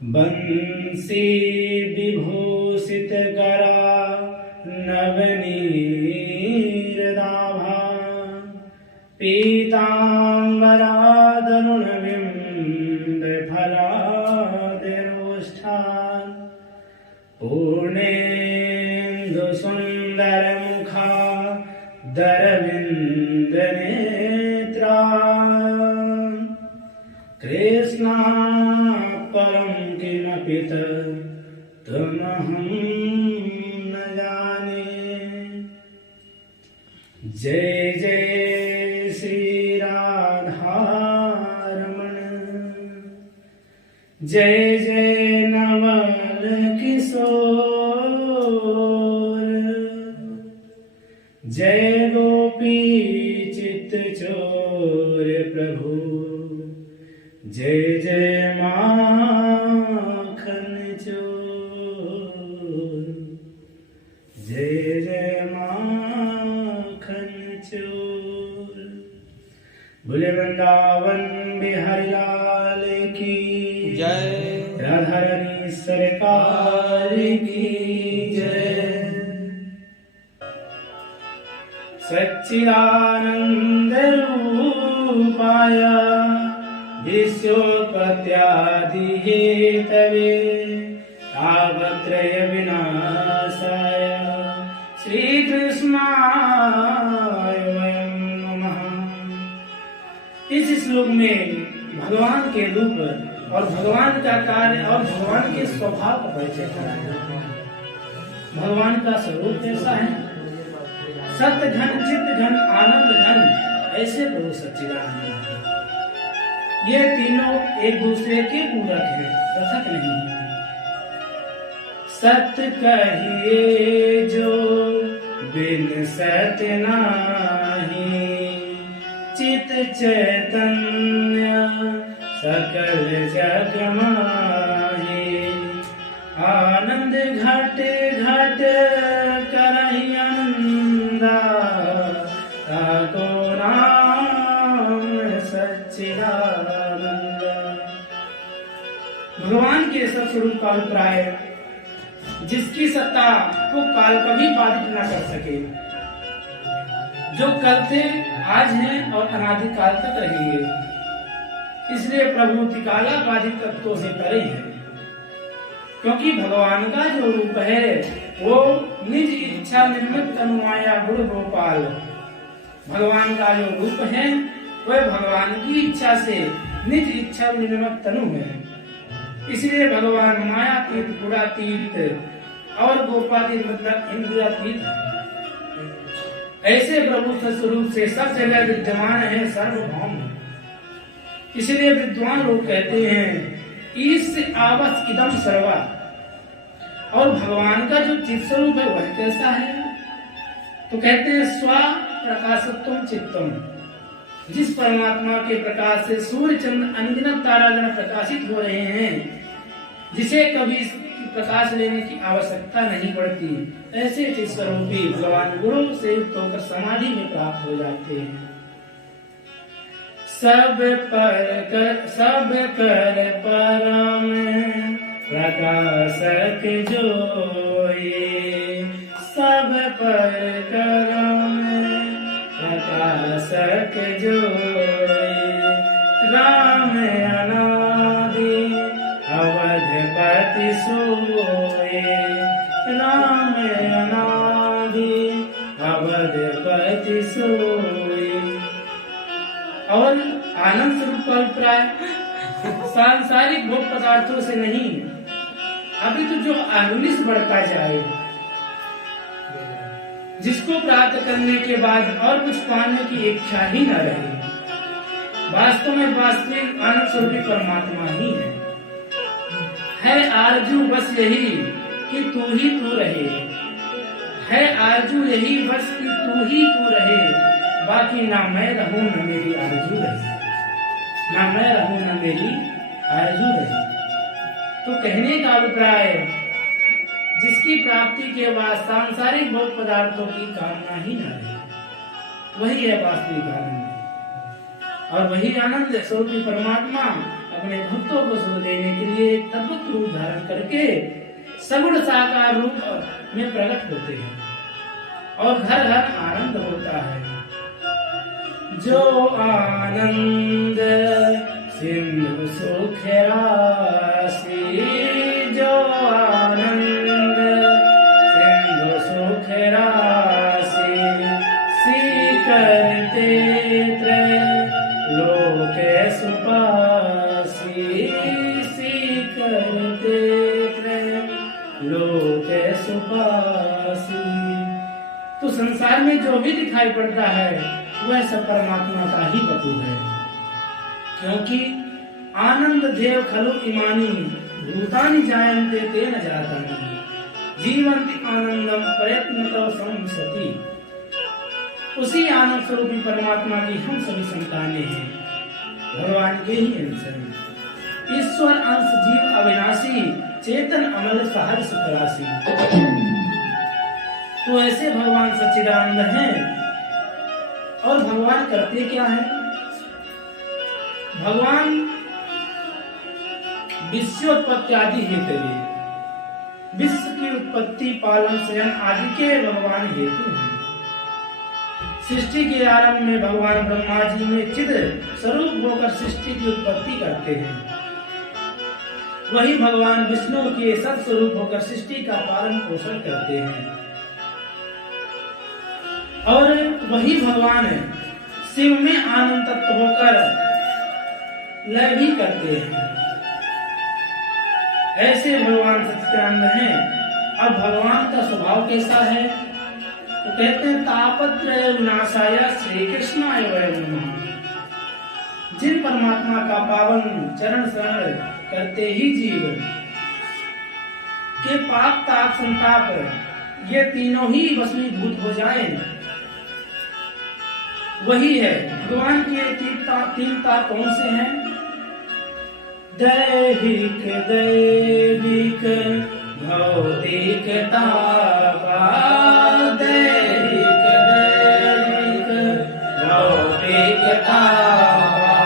बंसी विभूषित करा नवनीरदाभा पीताम्बरा तरुणबिम्बफलादिरोष्ठा पूर्णेन्दु सुन्दरमुखा दरविन्दनेत्रा कृष्णा परं किमपि तमहं न जाने। जय जय श्री राधारमण, जय जय नवल किशोर, जय गोपी चित्त चोर प्रभु, जय जय माखन चोर, जय जय माखन चोर। बोले वृंदावन बिहारी लाल की जय, राधा रानी सरकार की जय। सच्चिदानंद रूपाय विश्वोत्पत्त्यादि हेतवे तापत्रय विनाशाय श्री कृष्णाय वयं नमः। इस श्लोक में भगवान के रूप और भगवान का कार्य और भगवान के स्वभाव का परिचय कराया। भगवान का स्वरूप कैसा है? सत्य घन, चित्त घन, आनंद घन, ऐसे प्रभु सच्चिदानंद। ये तीनों एक दूसरे के पूरक हैं, पृथक नहीं। सत्य कहिए जो बिन सत्य नाही, चित चैतन्य सकल जग माही। आनंद घट घट करहि आनंदा, ताको नाम सच्चिदानंद। भगवान के स्वरूप का अभिप्राय जिसकी सत्ता को काल कभी बाधित न कर सके, जो कल से आज है और अनादि काल तक रहेंगे। इसलिए प्रभु त्रिकाला बाधित तत्वों से परे है, क्योंकि भगवान का जो रूप है वो निज इच्छा निर्मित तनुमाया गुरु गोपाल। भगवान का जो रूप है वह भगवान की इच्छा से निज इच्छा निर्मित तनु है। इसलिए भगवान मायातीत, गुणातीत और गोपातीत मतलब इंद्रियातीत। ऐसे प्रभु स्वरूप से सब जगह विद्यमान है, सर्वभौम। इसलिए विद्वान लोग कहते हैं ईश आवस इदम सर्वा। और भगवान का जो चित्त स्वरूप है वह कैसा है? तो कहते हैं स्व प्रकाशत्वम चित्तम। जिस परमात्मा के प्रकाश से सूर्य चंद्र अनगिनत तारागण प्रकाशित हो रहे हैं, जिसे कभी प्रकाश लेने की आवश्यकता नहीं पड़ती, ऐसे चित्त स्वरूपी भगवान गुरु से युक्त होकर समाधि में प्राप्त हो जाते हैं। सब कर परम प्रकाशक जोई, सब पर करम प्रकाशक जोई। राम अनादि अवधपति सोए, राम अनादि अवधपति सोए। और आनंद स्वरूप का अभिप्राय सांसारिक भोग पदार्थों से नहीं, अभी तो जो अग्निश बढ़ता जाए, जिसको प्राप्त करने के बाद और कुछ पाने की इच्छा ही न रहे। वास्तव में वास्तविक आनंद स्वरूपी परमात्मा ही है आरजू बस यही कि तू ही तू रहे, है आरजू यही बस कि तू ही तू रहे। बाकी ना मैं रहूं न मेरी आरजू रहे, ना मैं रहूं न मेरी आरजू रहे। तो कहने का अभिप्राय जिसकी प्राप्ति के बाद सांसारिक भोग पदार्थों की कामना ही न रहे, वही है वास्तविक आनंद। और वही आनंद स्वरूपी परमात्मा अपने भक्तों को सुख देने के लिए तद्भुत रूप धारण करके सगुण साकार रूप में प्रकट होते हैं और घर घर आनंद होता है। जो आनंद सिंधु सुख राशि, जो आनंद सिंधु सुख राशि, सी करते लोक सुपासी, सी करते लोक सुपासी। तो संसार में जो भी दिखाई पड़ता है वह सब परमात्मा का ही वतु है, क्योंकि आनंद देव खलु इमानी भूतानि जायन्ते तेन जातानि जीवन्ति आनंदम प्रयत्नतो संसति। उसी आनंद स्वरूपी परमात्मा की हम सभी संतानें हैं, भगवान के ही अंश हैं। ईश्वर अंश जीव अविनाशी, चेतन अमल सहर्ष परासी। तो ऐसे भगवान सच्चिदानंद हैं। और भगवान करते क्या है? भगवान विश्वोत्पत्ति आदि हेतु, विश्व की उत्पत्ति पालन शयन आदि के भगवान हेतु हैं। सृष्टि के आरंभ में भगवान ब्रह्मा जी में चिद स्वरूप होकर सृष्टि की उत्पत्ति करते हैं। वही भगवान विष्णु के सत स्वरूप होकर सृष्टि का पालन पोषण करते हैं। और वही भगवान शिव में आनंद तत्व होकर लय भी करते हैं। ऐसे भगवान सच्चिदानंद हैं। अब भगवान का स्वभाव कैसा है? तो कहते हैं तापत्रय विनाशाय श्री कृष्णाय वै नमः। जिन परमात्मा का पावन चरण शरण करते ही जीव के पाप ताप संताप ये तीनों ही वशीभूत हो जाएं, वही है। भगवान के तीन ताप कौन से हैं? दैहिक दैविक भौतिक तापा, दैहिक दैविक भौतिक तापा,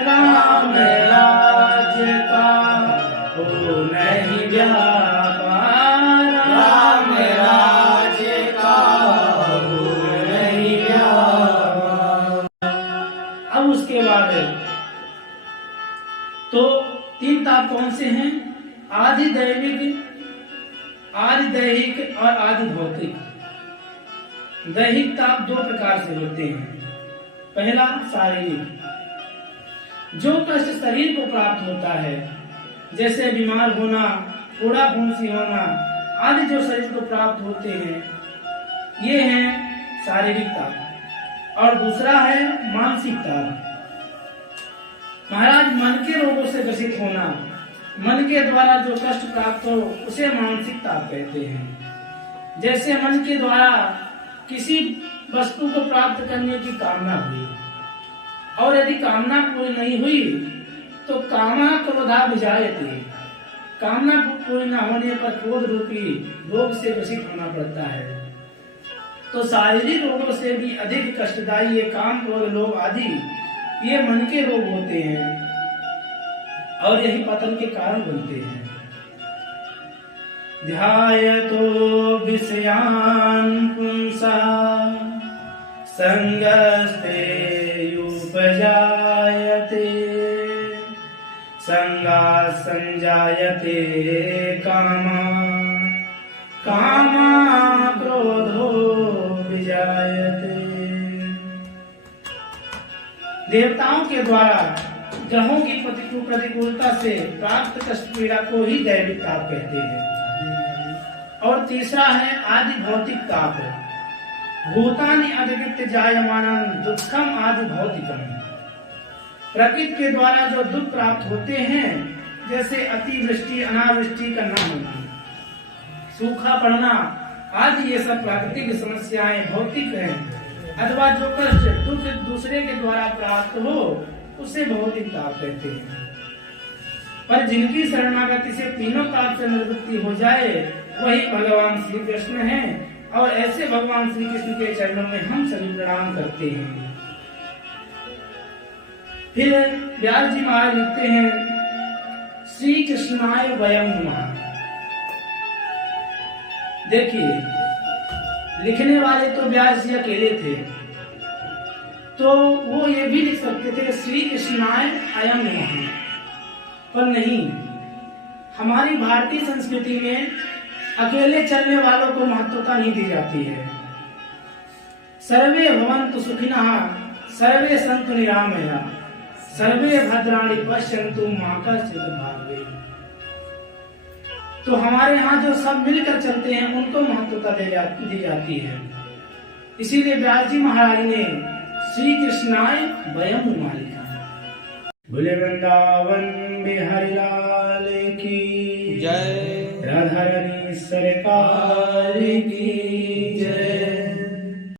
राम राज्य का हो नहीं व्यापार, राम राज्य का हो नहीं व्यापार। अब उसके बाद तो तीन ताप कौन से हैं? आदि दैविक, आदि दैहिक और आदि भौतिक। दैहिक ताप दो प्रकार से होते हैं। पहला शारीरिक, जो कष्ट शरीर को प्राप्त होता है, जैसे बीमार होना, फोड़ा फुंसी होना आदि जो शरीर को प्राप्त होते हैं, ये हैं शारीरिक ताप। और दूसरा है मानसिक ताप। महाराज, मन के रोगों से ग्रसित होना, मन के द्वारा जो कष्ट प्राप्त हो उसे मानसिक ताप कहते हैं। जैसे मन के द्वारा किसी वस्तु को प्राप्त करने की कामना हुई और यदि कामना पूरी नहीं हुई तो कामना क्रोधा विजायते, कामना पूरी न होने पर क्रोध रूपी रोग से ग्रसित होना पड़ता है। तो शारीरिक रोगों से भी अधिक कष्टदायी ये काम, क्रोध, लोभ आदि ये मन के रोग होते हैं और यही पतन के कारण बनते हैं। ध्यायतो विषयान् पुंसा संगस्ते उपजायते, संगात् संजायते कामा, कामा क्रोधो विजायते। देवताओं के द्वारा ग्रहों की प्रतिकूलता से प्राप्त कष्ट पीड़ा को ही दैविक ताप कहते हैं। और तीसरा है आदि भौतिक ताप। भूतानि अधिकृत्य जायमानं दुःखम आदि भौतिकम। प्रकृति के द्वारा जो दुख प्राप्त होते हैं, जैसे अतिवृष्टि, अनावृष्टि का न होना, सूखा पड़ना आदि ये सब प्राकृतिक समस्याएं भौतिक हैं। अथवा जो कष्ट दुख दूसरे के द्वारा प्राप्त हो उसे भौतिक ताप कहते हैं। पर जिनकी शरणागति से तीनों ताप से निवृत्ति हो जाए वही भगवान श्री कृष्ण हैं। और ऐसे भगवान श्री कृष्ण के चरणों में हम सभी प्रणाम करते हैं। फिर व्यास जी महाराज लिखते हैं श्री कृष्णाय वयम नमः। देखिए, लिखने वाले तो व्यास जी अकेले थे, तो वो ये भी लिख सकते थे श्री कृष्णाय अयम नमः, पर नहीं, हमारी भारतीय संस्कृति में अकेले चलने वालों को महत्वता नहीं दी जाती है। सर्वे भवन्तु सुखिनः, सर्वे सन्तु निरामया, सर्वे भद्राणि पश्यन्तु मा कश्चित् दुर्भाग्यः। तो हमारे यहाँ जो सब मिलकर चलते हैं उनको महत्वता दी जाती है। इसीलिए व्यास जी महाराज ने श्री कृष्णाय वयम नमः लिखा। बोले वृंदावन बिहारी लाल की जय, राधा रानी सरकार की